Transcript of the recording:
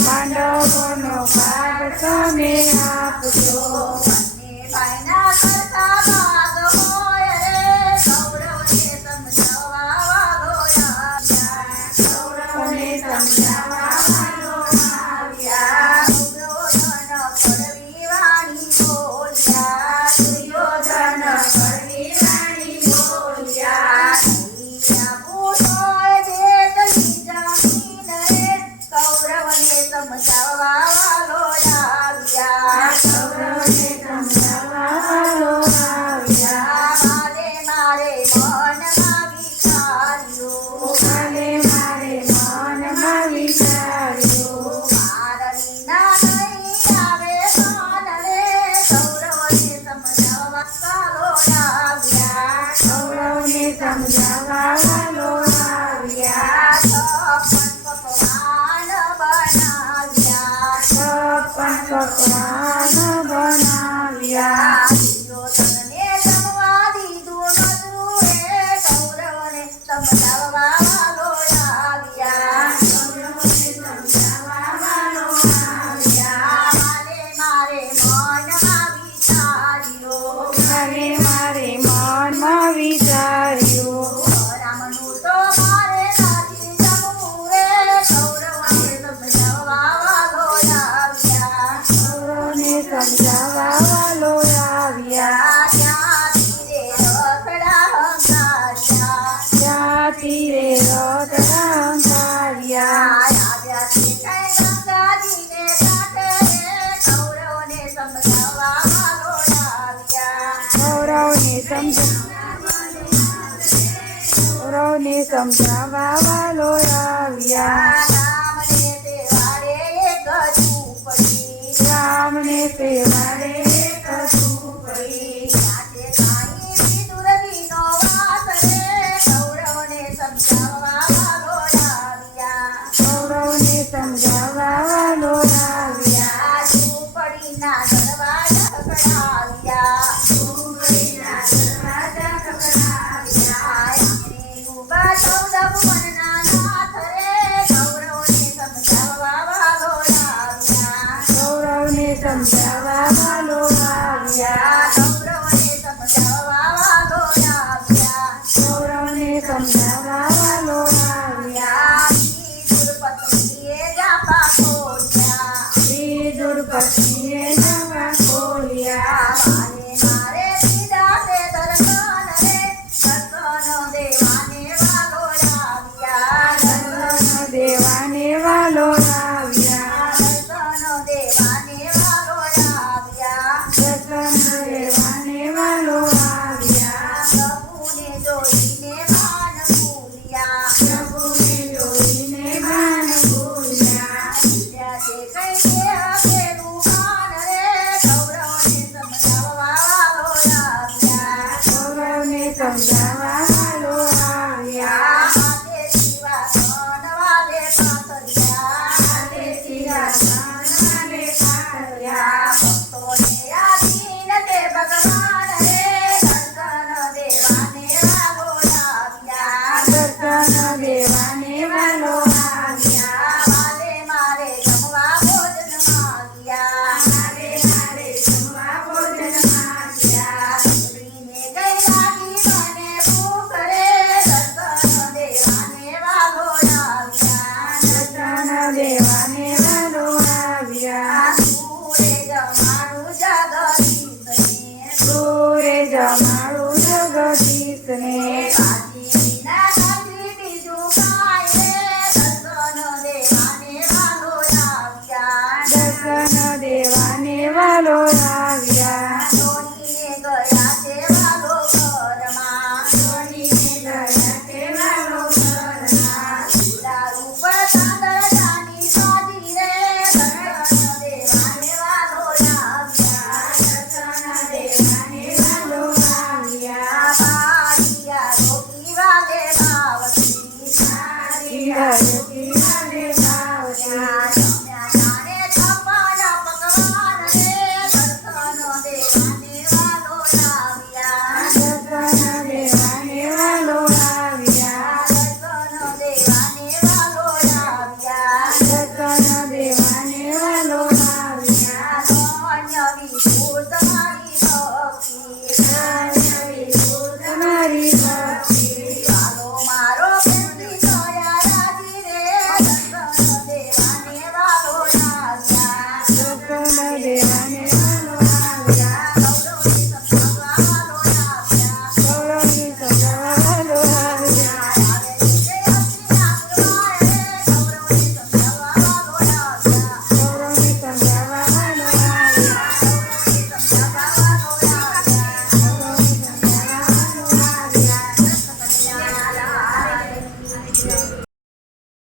પાંડવોનો ભાગ તમે આપજો. બંને ભાઈના સરખા ભાગ હોય રે, કૌરવને સમજાવવા વાલો આવ્યા. કૌરવને સમજાવવા વાલો આવ્યા. દુર્યોધન કડવી વાણી બોલ્યા, દુર્યોધન કડવી વાણી બોલ્યા. ત્યાં પૂછોય જેટલી જમીન રે, કૌરવને સમજાવવા વાલો આવ્યા. કૌરવને સમજાવવા વાલો આવ્યા. મારે મનમાં વિચાર્યું, કાલે મારે મનમાં વિચાર્યું. મારવીના નહીં આવે ભાન રે, કૌરવને સમજાવવા વાલો આવ્યા. કૌરવને સમજાવવા વાલો આવ્યા. 56 પકવાન બનાવ્યા. પકવાન બનાવ્યા. દુર્યોધનને જમવા દીધું નતું રે, કૌરવને સમજાવવા વાલો આવ્યા. કૌરવને સમજાવવા વાલો આવ્યા. મારે મનમાં વિચાર્યું, કાલે મારે મનમાં વિચાર્યું. રામનું તો મારે નથી જમવું રે, કૌરવને સમજાવવા વાલો આવ્યા. કૌરવને સમજાવવા વાલો આવ્યા. ત્યાં તીરે રખડા હંકાર્યા. ત્યાં તીરે રખડા હંકાર્યા. કૌરવને સમજાવવા વાલો આવ્યા. કૌરવને સમજાવવા વાલો આવ્યા. રામને પેવાડે એક ઝૂંપડી. કૌરવને સમજાવવા વાલો આવ્યા. ઝૂંપડીના દરવાજા ખખડાવ્યા. ઝૂંપડીના દરવાજા ખખડાવ્યા. ઉભા 14 મનના નાથ રે, કૌરવને સમજાવવા વાલો આવ્યા. કૌરવને સમજાવવા વાલો આવ્યા. કૌરવને સમજાવવા વાલો આવ્યા. કૌરવને સમજાવવા વાલો આવ્યા. દ્રુપદીએ જાપા ખોલ્યા. શ્રી દ્રુપદીએ નવા ખોલ્યા. મારે દીધા તે દર્શન રે, દર્શન દેવાને વાલો આવ્યા. દર્શન દેવાને વાલો આવ્યા. દર્શન દેવાને વાલો આવ્યા. દર્શન દેવાને વાલો આવ્યા. પ્રભુને જોઈને ભાન ભૂલ્યા. પ્રભુને જોઈને ભાન ભૂલ્યા. તે કઈ પેલું ભાન રે, કૌરવને સમજાવવા વાલો આવ્યા. કૌરવને સમજાવવા વાલો આવ્યા. હાથે જીવા ધન વાલે પાથર્યા. હાથે સિંહાસન વાલે પાથર્યા. ભક્તોને આધીન તે ભગવાન રે, દર્શન દેવાને વાલો આવ્યા. દર્શન દેવાને વાલો આવ્યા. મારે જમવા ભોજન માંગ્યા. મારે જમવા ભોજન માંગ્યા. સ્ત્રીને કઈ લાગી મને ભૂખ રે, દર્શન દેવાને વાલો આવ્યા. દર્શન દેવાને વાલો આવ્યા. સૂરે જમાડું જગદીશને. સૂરે જમાડું જગદીશને. કાશીના નથી બીજું કાંઈ રે, દર્શન દેવાને વાલો આવ્યા. દર્શન દેવાને વાલો આવ્યા. ધોનીને ગયા તે વાલો ઘરમાં. ધોનીને ગયા તે વાલો ઘરમાં. દારૂ પર ચાદર જાની સાજી રે, દર્શન દેવાને વાલો આવ્યા. દર્શન દેવાને વાલો આવ્યા. બારિયા રોકી વાલે ભાવથી. હરિહર